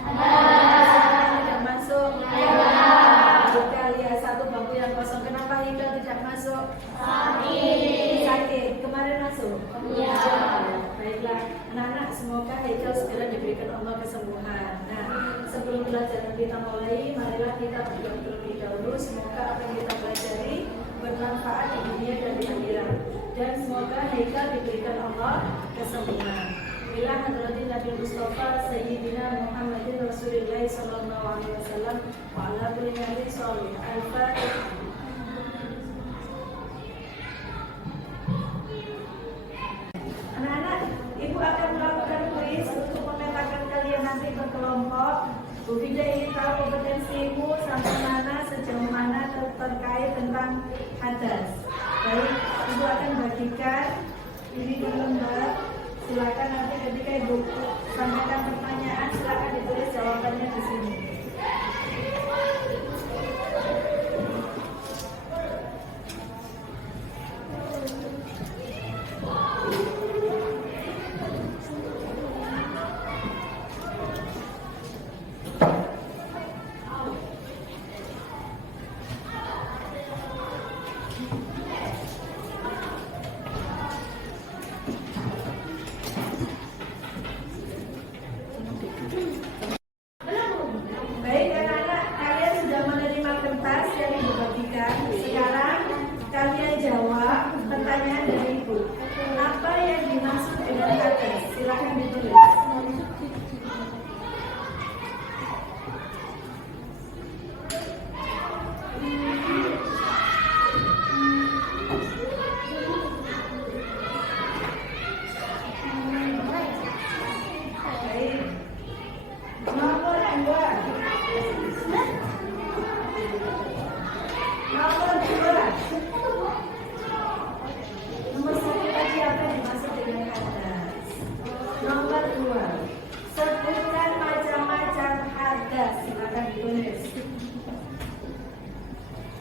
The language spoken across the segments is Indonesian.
Tidak masuk. Jika lihat satu bangku yang kosong, kenapa Hika tidak masuk? Sakit. Kemarin masuk? Iya. Baiklah, anak-anak, semoga Haikal segera diberikan Allah kesembuhan. Nah, sebelum pelajaran kita mulai, marilah kita berdoa terlebih dahulu. Semoga apa yang kita pelajari bermanfaat di dunia dan di akhirat. Dan semoga Haikal diberikan Allah kesembuhan. Bila hadratin Nabi Mustafa Sayyidina Muhammadin Rasulullah sallallahu alaihi wasallam wa ala kulli nabiyyin shalih. Al-Fatihah. Anak-anak, Ibu akan melakukan kuis untuk memetakan kalian nanti berkelompok. Bu Vida ingin tahu kompetensimu sampai mana, sejauh mana terkait tentang hadas. Baik, Ibu akan bagikan ini di lembar. Silakan nanti ketika Ibu sampaikan pertanyaan, silakan ditulis jawabannya di sini.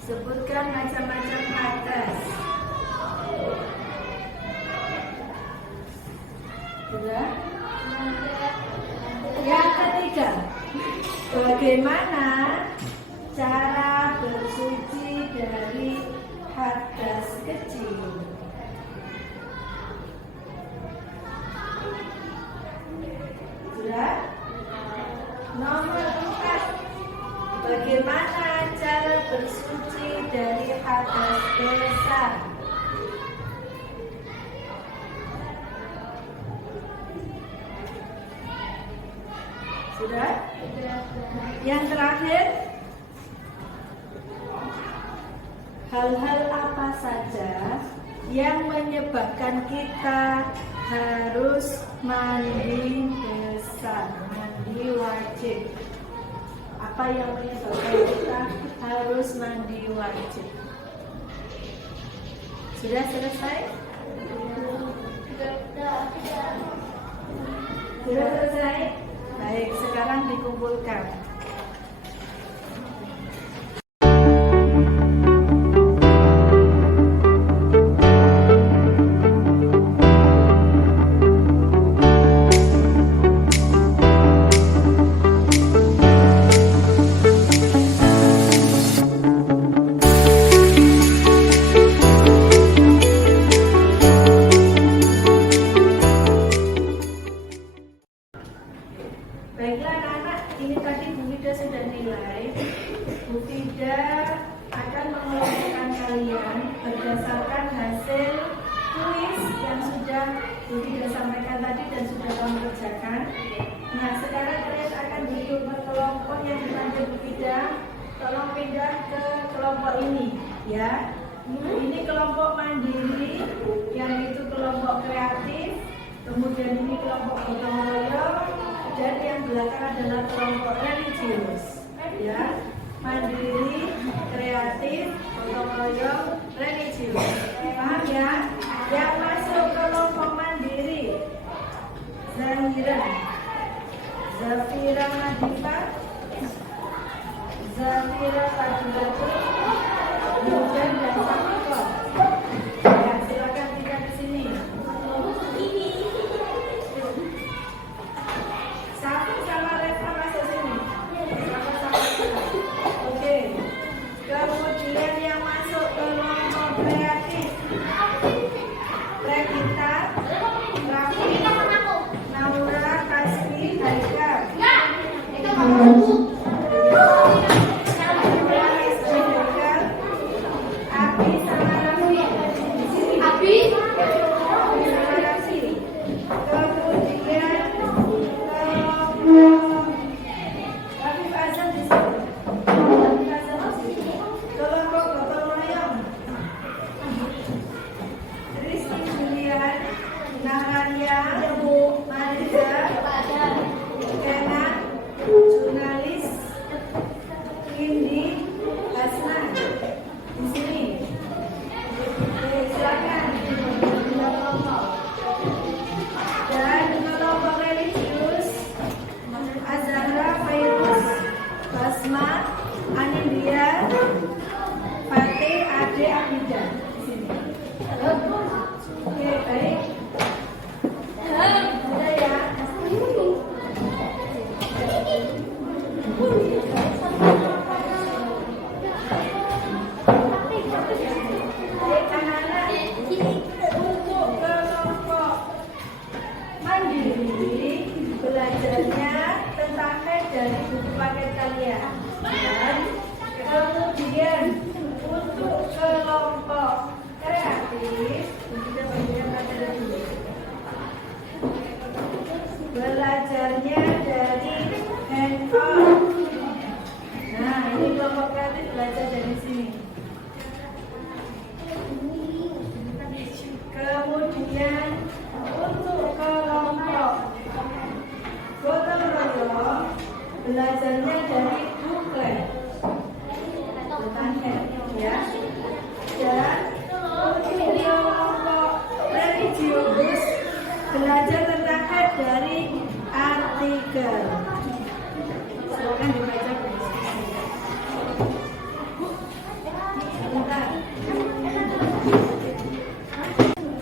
Sebutkan macam-macam hadas. Sudah? Yang ketiga, bagaimana cara bersuci dari hadas kecil? Sudah? Nomor 4, bagaimana cara bersuci dari hadas besar? Sudah? Yang terakhir, hal-hal apa saja yang menyebabkan kita harus mandi besar, mandi wajib? Apa yang menyebabkan kita harus mandi wajib? Sudah selesai? Sudah selesai? Baik, sekarang dikumpulkan. Baiklah anak-anak, ini tadi Bu Vida sudah nilai. Bu Vida akan mengelompokkan kalian berdasarkan hasil kuis yang sudah Bu Vida sampaikan tadi dan sudah kamu kerjakan. Nah, sekarang kalian akan duduk berkelompok yang dipanggil Bu Vida. Tolong pindah ke kelompok ini, ya. Ini kelompok mandiri, yang itu kelompok kreatif. Kemudian ini kelompok gotong royong. Dan yang belakang adalah kelompok religius, ya, mandiri, kreatif, gotong royong, religius. Paham ya? Yang masuk kelompok mandiri, Zafira Nadifa, Zafira Fadilatul, Yudan dan Safiko. Ya, silakan tinggal di sini. Satu sama Reva masuk belajarnya dari buku tentang head, ya. Dan untuk kelompok religius belajar tentang head dari artikel. Silakan dibaca.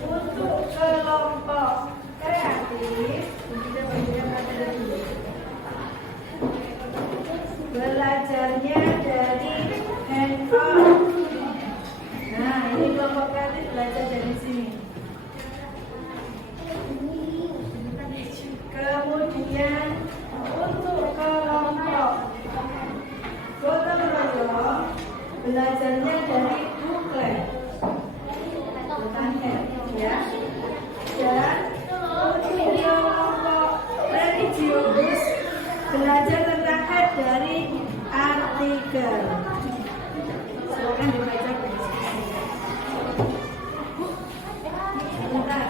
Untuk kelompok kreatif, kita bagian materi dulu. Belajarnya dari hands-on. Nah, ini kelompok kreatif belajar dari sini. Kemudian untuk kelompok gotong royong belajarnya dari buklet tentang head, ya. Dan untuk kelompok religius belajar tentang head dari artikel. Silakan dibaca. Sebentar.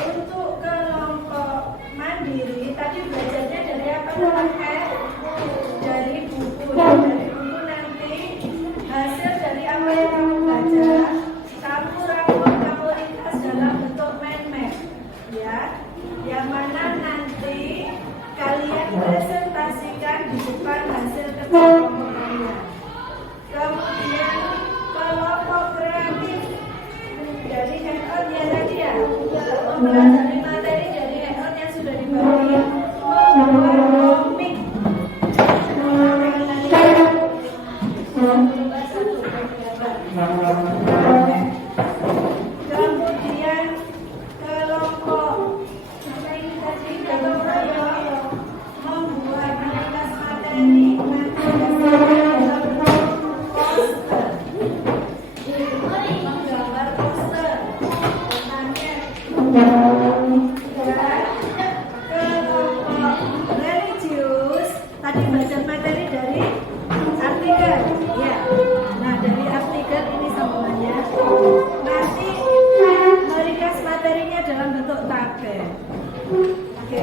Untuk kelompok mandiri tadi belajarnya dari apa namanya? Dari buku. Dari buku nanti hasil dari apa yang kamu baca kamu rangkum, kamu ringkas dalam bentuk mind map, ya. Yang mana nanti kalian presentasikan di depan hasil kerja kelompok kalian. Kemudian kelompok kreatif dari handout ya tadi ya, mempelajari materi dari handout yang sudah dibagi, membuat komik. Kemudian kelompok gotong royong membuat ringkas materi dalam bentuk poster. Menggambar poster tentangnya. Dan kelompok religius tadi baca materi dari artikel, ya. Nah, dari artikel ini sambungannya. Nanti meringkas materinya dalam bentuk tabel. Oke.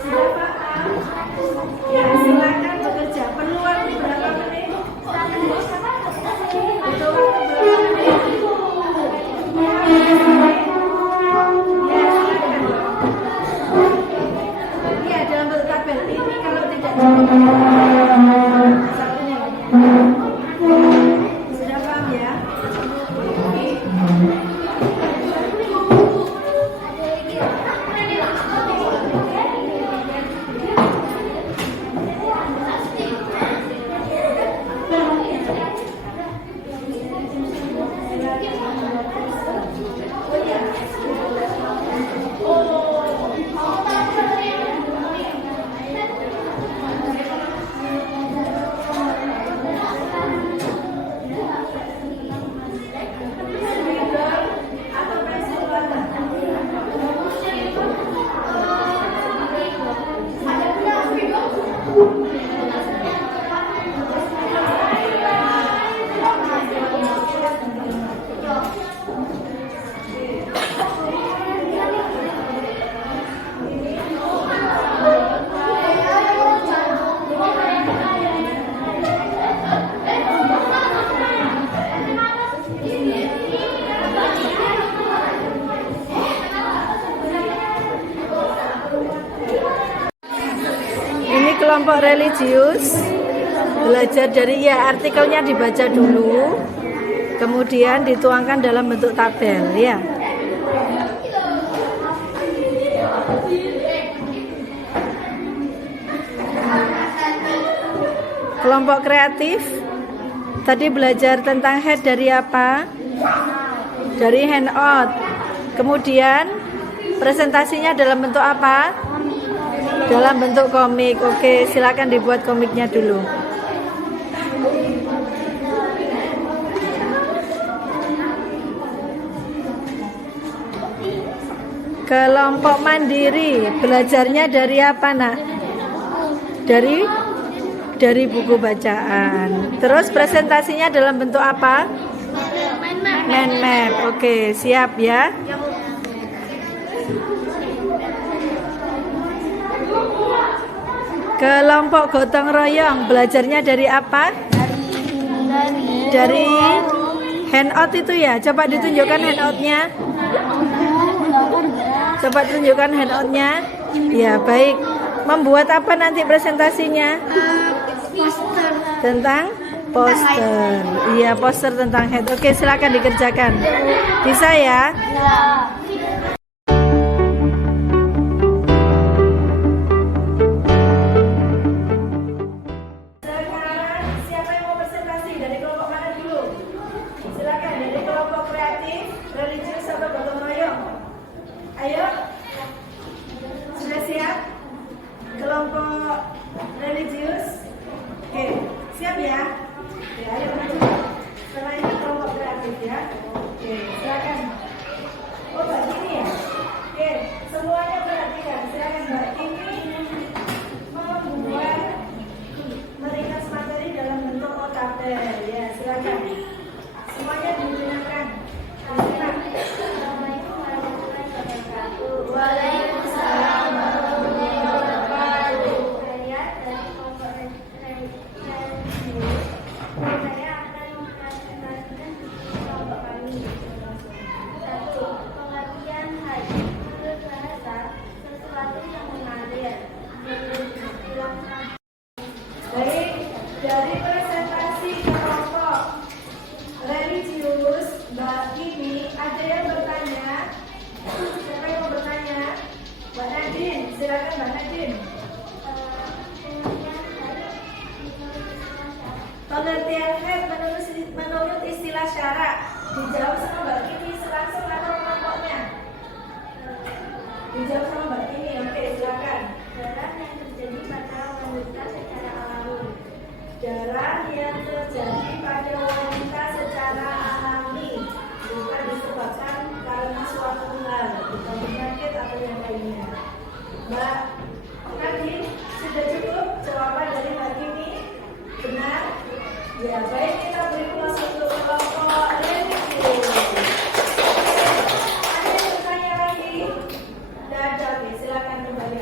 Sudah paham? Ya, silakan bekerja. Perlu waktu berapa menit? Butuh waktu berapa menit? Ya, silakan. Ya, dalam bentuk tabel. Ini kalau tidak satunya lagi. Sudah paham ya? Kelompok religius belajar dari artikelnya dibaca dulu, kemudian dituangkan dalam bentuk tabel, ya. Kelompok kreatif tadi belajar tentang head dari apa? Dari handout. Kemudian presentasinya dalam bentuk apa? Dalam bentuk komik. Oke, silakan dibuat komiknya dulu. Kelompok mandiri belajarnya dari apa, Nak? Dari Dari buku bacaan. Terus presentasinya dalam bentuk apa? Mind map. Oke, siap ya. Kelompok gotong royong belajarnya dari apa? Dari handout itu ya. Coba ditunjukkan handoutnya. Coba tunjukkan handoutnya. Ya, baik. Membuat apa nanti presentasinya? Tentang poster. Iya, poster tentang head. Oke, silakan dikerjakan. Bisa ya? Sekarang siapa yang mau presentasi? Dari kelompok mana dulu? Silakan dari kelompok kreatif, religius atau gotong royong. Ayo. Sudah siap? Kelompok religius. Oke, siap ya? Oke, ayo maju. Setelah ini kelompok kreatif ya. Oke, silakan. Oh, Mbak Kini ya? Oke, semuanya perhatikan. Silakan Mbak Kini membuat meringkas materi dalam bentuk OKT. Ya, silakan. Semuanya digunakan. Assalamualaikum warahmatullahi wabarakatuh. Waalaikumsalam warahmatullahi wabarakatuh. Saya dari kelompok religius. Saya akan mempresentasikan kelompok kami. 1. Pengertian haji menurut bahasa sesuatu yang mengalir. Baik, dari presentasi kelompok religius Mbak Kimi, ada yang bertanya? Siapa yang mau bertanya? Mbak Nadine, silakan Mbak Nadine. Pengertian head menurut istilah syarak. Dijawab sama Mbak Kimi langsung atau kelompoknya? Dijawab sama Mbak Kimi, oke silakan. Darah yang terjadi pada wanita secara alami. Darah yang terjadi pada wanita secara alami bukan disebabkan karena suatu hal, bukan penyakit atau yang lainnya. Mbak Nadine, sudah cukup jawaban dari Mbak Kimi? Benar? Ya, baik, kita beri plus untuk kelompok religius. Ada yang bertanya lagi? Tidak ada, oke, silakan kembali.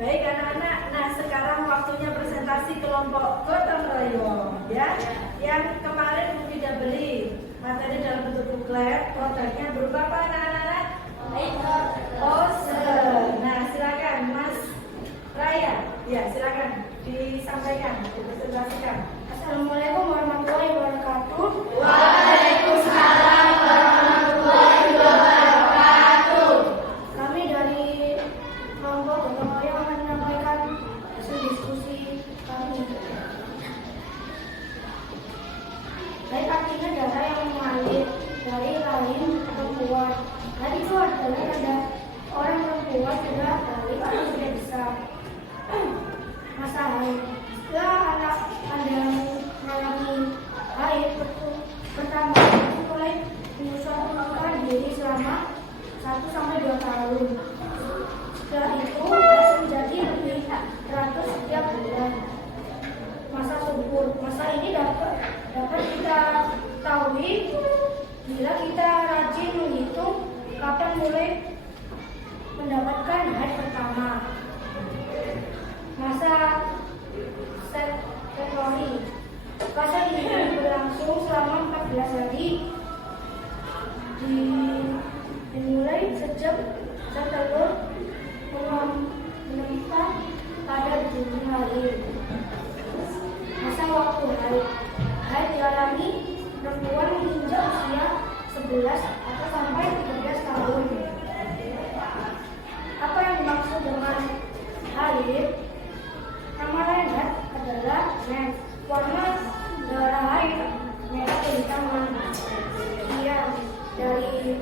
Baik anak-anak, nah sekarang waktunya presentasi kelompok gotong royong ya. Yang kemarin sudah beli materi dalam bentuk buklet, produknya berupa apa anak-anak? Poster. Nah silakan Mas Raya, ya silakan disampaikan, dipresentasikan. Assalamualaikum warahmatullahi wabarakatuh. Waalaikumsalam warahmatullahi wabarakatuh. Kami dari kelompok gotong royong akan menyampaikan hasil diskusi kami. Baik, artinya darah yang mengalir dari rahim perempuan. Tadi itu adalah ada orang perempuan sudah balik atau sudah besar. Masa haid. Setelah anak Anda mengalami haid pertama itu mulai menyusulkan diri selama 1-2 tahun. Setelah itu harus menjadi lebih teratur setiap bulan. Masa subur. Masa ini dapat kita ketahui bila kita rajin menghitung kapan mulai mendapatkan haid pertama. Masa sekretari. Fase ini berlangsung selama 14 hari. Dimulai sejak telur menempat pada 7 hari. Masa waktu haid dialami perempuan menginjak usia 11 atau sampai 13 tahun. Apa yang dimaksud dengan haid? Nama lain adalah mens. Warna darah haid merah kehitaman. Iya, dari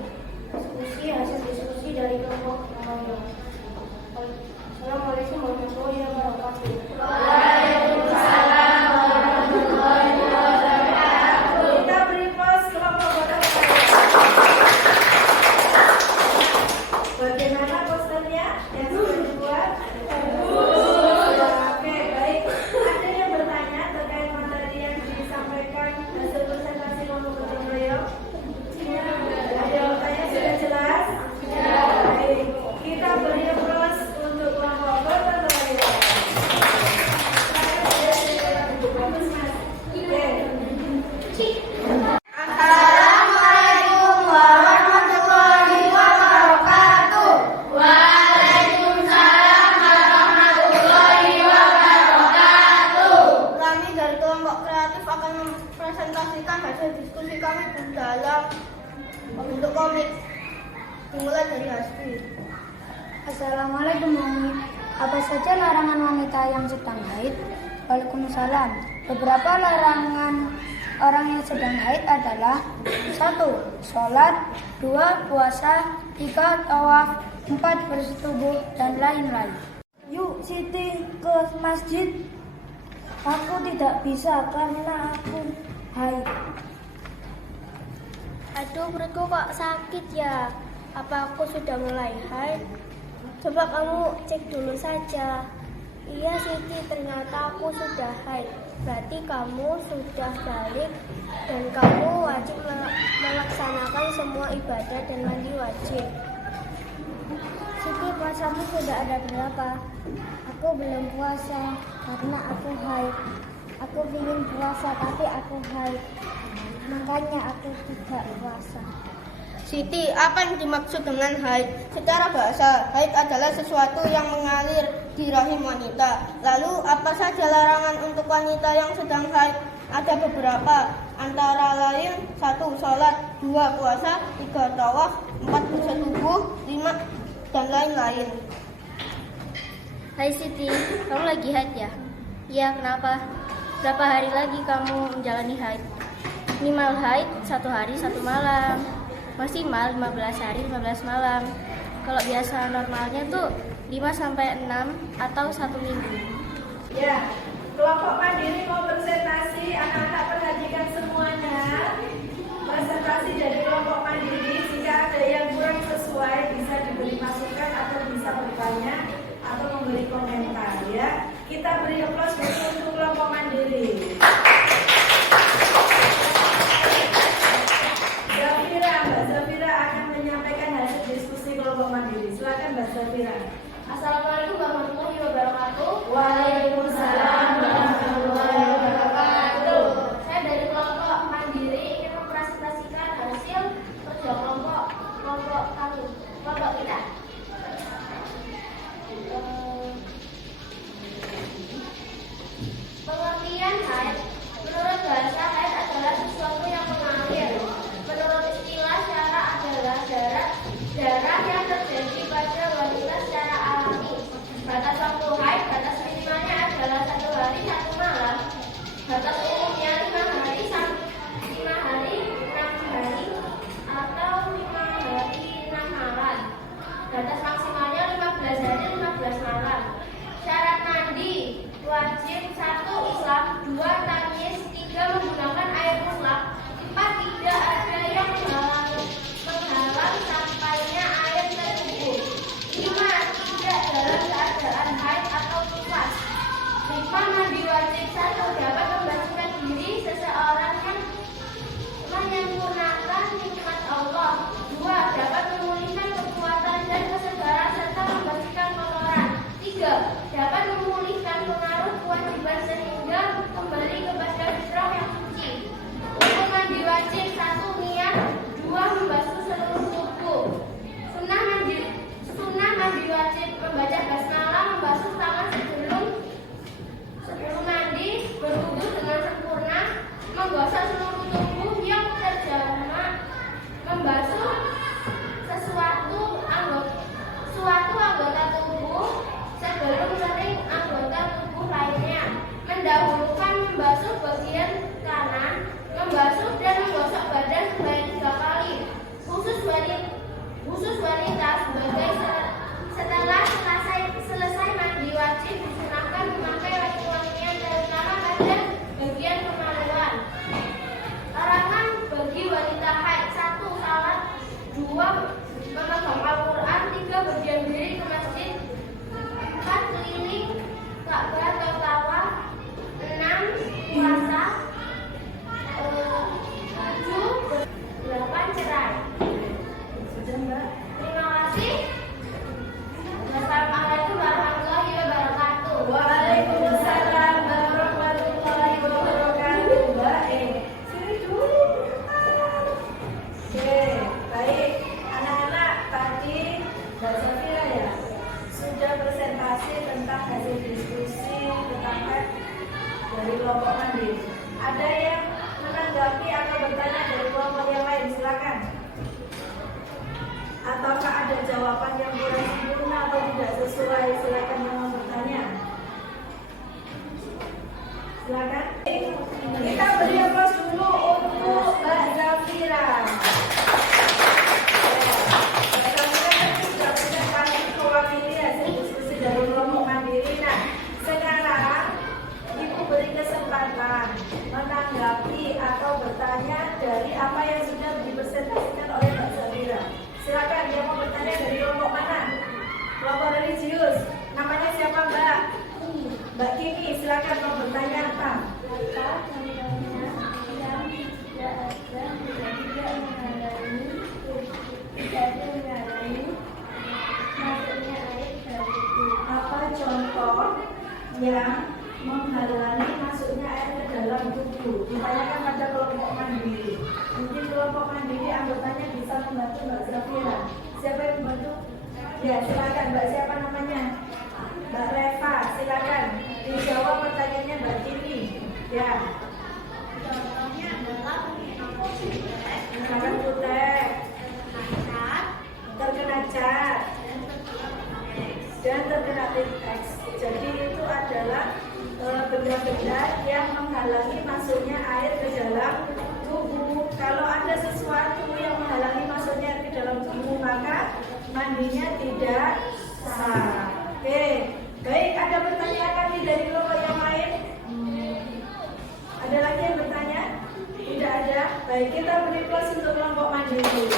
hasil diskusi dari kelompok royong. Assalamualaikum warahmatullahi wabarakatuh. Waalaikumsalam warahmatullahi wabarakatuh. Kita beri pos kelompok gotong royong. Bagaimana posternya yang sudah dibuat? Oke, baik. Latif akan mempresentasikan hasil diskusi kami dalam bentuk komik. Dimulai dari Hasbi. Assalamualaikum Mami. Apa saja larangan wanita yang sedang haid? Waalaikumsalam. Beberapa larangan orang yang sedang haid adalah 1. Sholat, 2. Puasa, 3. Tawaf, 4. Bersetubuh, dan lain-lain. Yuk Siti ke masjid. Aku tidak bisa karena aku haid. Aduh, perutku kok sakit ya. Apa aku sudah mulai haid? Coba kamu cek dulu saja. Iya Siti, ternyata aku sudah haid. Berarti kamu sudah balik dan kamu wajib melaksanakan semua ibadah dan mandi wajib. Siti, puasamu sudah ada berapa? Aku belum puasa karena aku haid. Aku ingin puasa tapi aku haid. Makanya aku tidak puasa. Siti, apa yang dimaksud dengan haid? Secara bahasa, haid adalah sesuatu yang mengalir di rahim wanita. Lalu, apa saja larangan untuk wanita yang sedang haid? Ada beberapa, antara lain 1. Sholat, 2. Puasa, 3. Tawaf, 4. Bersetubuh, 5. dan lain-lain. Hai Siti, kamu lagi haid ya? Iya, kenapa? Berapa hari lagi kamu menjalani haid? Minimal haid 1 hari 1 malam, maksimal 15 hari 15 malam. Kalau biasa normalnya tuh 5-6 atau 1 minggu. Ya, kelompok mandiri mau presentasi, anak-anak perhatikan semuanya. Presentasi dari kelompok mandiri, jika ada yang kurang sesuai bisa diberi masukan atau bisa bertanya atau memberi komentar ya. Kita beri aplaus untuk kelompok mandiri. Mbak Zafira akan menyampaikan hasil diskusi kelompok mandiri. Silakan Mbak Zafira. Assalamualaikum warahmatullahi wabarakatuh. Waalaikumsalam warahmatullahi wabarakatuh. Saya dari kelompok mandiri ingin mempresentasikan hasil kerja kelompok kami, kelompok kita. Pengertian haid, menurut bahasa haid adalah sesuatu yang mengalir. Menurut istilah syara adalah darah yang terjadi pada wanita secara alami. Batas waktu haid, batas minimalnya adalah 1 hari 1 malam. Batas umumnya 5 hari 6 hari atau 5 hari 6 malam. Batas maksimalnya 15 hari 15 malam. Syarat mandi wajib 1. Islam, 2. Tamyiz, 3. Menggunakan air mutlak, 4. Tidak ada yang menghalang sampainya air tertubuh, 5. Tidak dalam keadaan haid atau nifas, 5. Mandi wajib 1. Dapat membersihkan diri seseorang yang menyempurnakan nikmat Allah, 2. Dapat memulihkan kekuatan dan kesegaran serta membersihkan kotoran, 3. Dapat memulihkan pengaruh kewajiban sehingga kembali kepada fitrah yang suci. Untuk mandi wajib 1. Niat, 2. Membasuh seluruh tubuh. Sunnah mandi wajib membaca basmalah, membasuh tangan sebelum mandi, berwudu dengan sempurna, menggosok seluruh tubuh yang terjamak, membasuh suatu anggota tubuh sebelum kering anggota tubuh lainnya, mendahulukan membasuh bagian kanan, membasuh dan menggosok badan sebanyak 3 kali. Khusus wanita setelah selesai mandi wajib disunahkan memakai wangi-wangian terutama pada bagian kemaluan. Larangan bagi wanita haid 1. Salat atau bertanya dari apa yang sudah dipresentasikan oleh Mbak Zafira. Silakan, dia mau bertanya dari kelompok mana? Kelompok religius. Namanya siapa, Mbak? Mbak Kini, silakan mau bertanya apa? Apa contoh yang menghalangi masuknya air ke dalam tubuh? Ditanyakan pada kelompok mandiri. Mungkin kelompok mandiri anggotanya bisa membantu Mbak Zafira. Siapa yang membantu? Ya, silakan Mbak, siapa namanya? Mbak Reva, silakan dijawab pertanyaannya Mbak Tini. Ya. Contohnya adalah Misalkan kutek, terkena cat, dan terkena X. Jadi itu adalah benda-benda yang menghalangi masuknya air ke dalam tubuh. Kalau ada sesuatu yang menghalangi masuknya air ke dalam tubuh, maka mandinya tidak sah. Oke, baik. Ada pertanyaan lagi dari kelompok yang lain? Ada lagi yang bertanya? Tidak ada. Baik, kita beri plus untuk kelompok mandiri.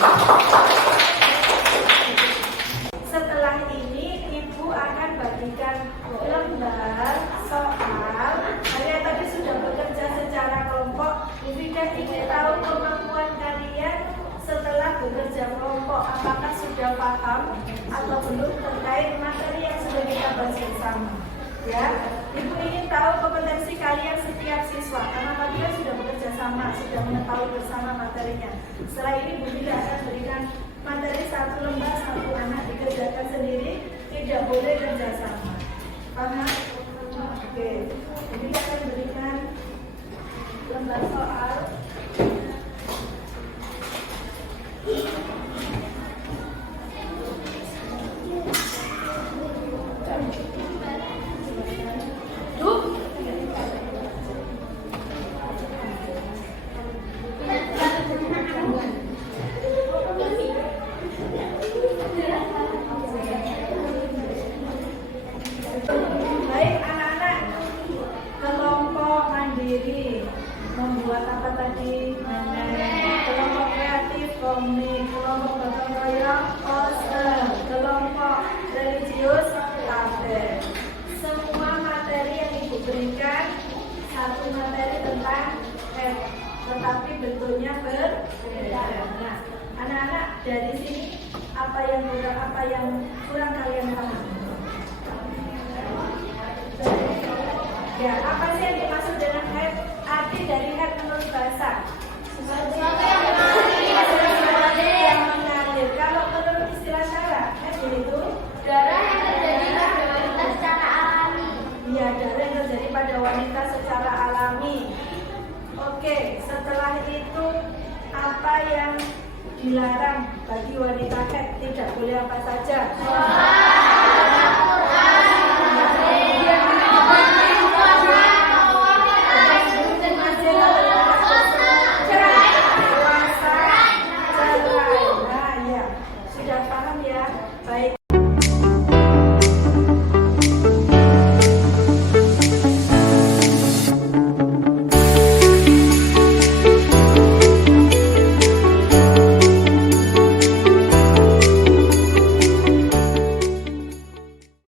Setelah ini Ibu akan bagikan lembar soal. Kalian tadi sudah bekerja secara kelompok. Ibu kan ingin tahu kemampuan kalian setelah bekerja kelompok. Apakah sudah paham atau belum terkait materi yang sudah kita bahas bersama? Ya, Ibu ingin tahu kompetensi kalian setiap siswa karena kalian sudah bekerja sama, sudah mengetahui bersama materinya. Setelah ini Bu Bila akan berikan materi satu lembar, satu anak dikerjakan sendiri, tidak boleh kerjasama. Paham? Oke, jadi kita akan berikan lembar soal. Baik anak-anak, kelompok mandiri membuat apa tadi? Kelompok kreatif komik, kelompok gotong royong poster, kelompok religius tabel. Semua materi yang Ibu berikan satu materi tentang head, tetapi bentuknya berbeda. Nah, anak-anak dari sini apa yang kurang kalian paham? Ya, apa sih yang dimaksud dengan head? Arti dari head menurut bahasa? Sesuatu yang mengalir. Kalau menurut istilah syara, head itu darah yang terjadi pada wanita secara alami. iya, darah yang terjadi pada wanita secara alami. Oke, setelah itu apa yang dilarang bagi wanita head? Tidak boleh apa saja?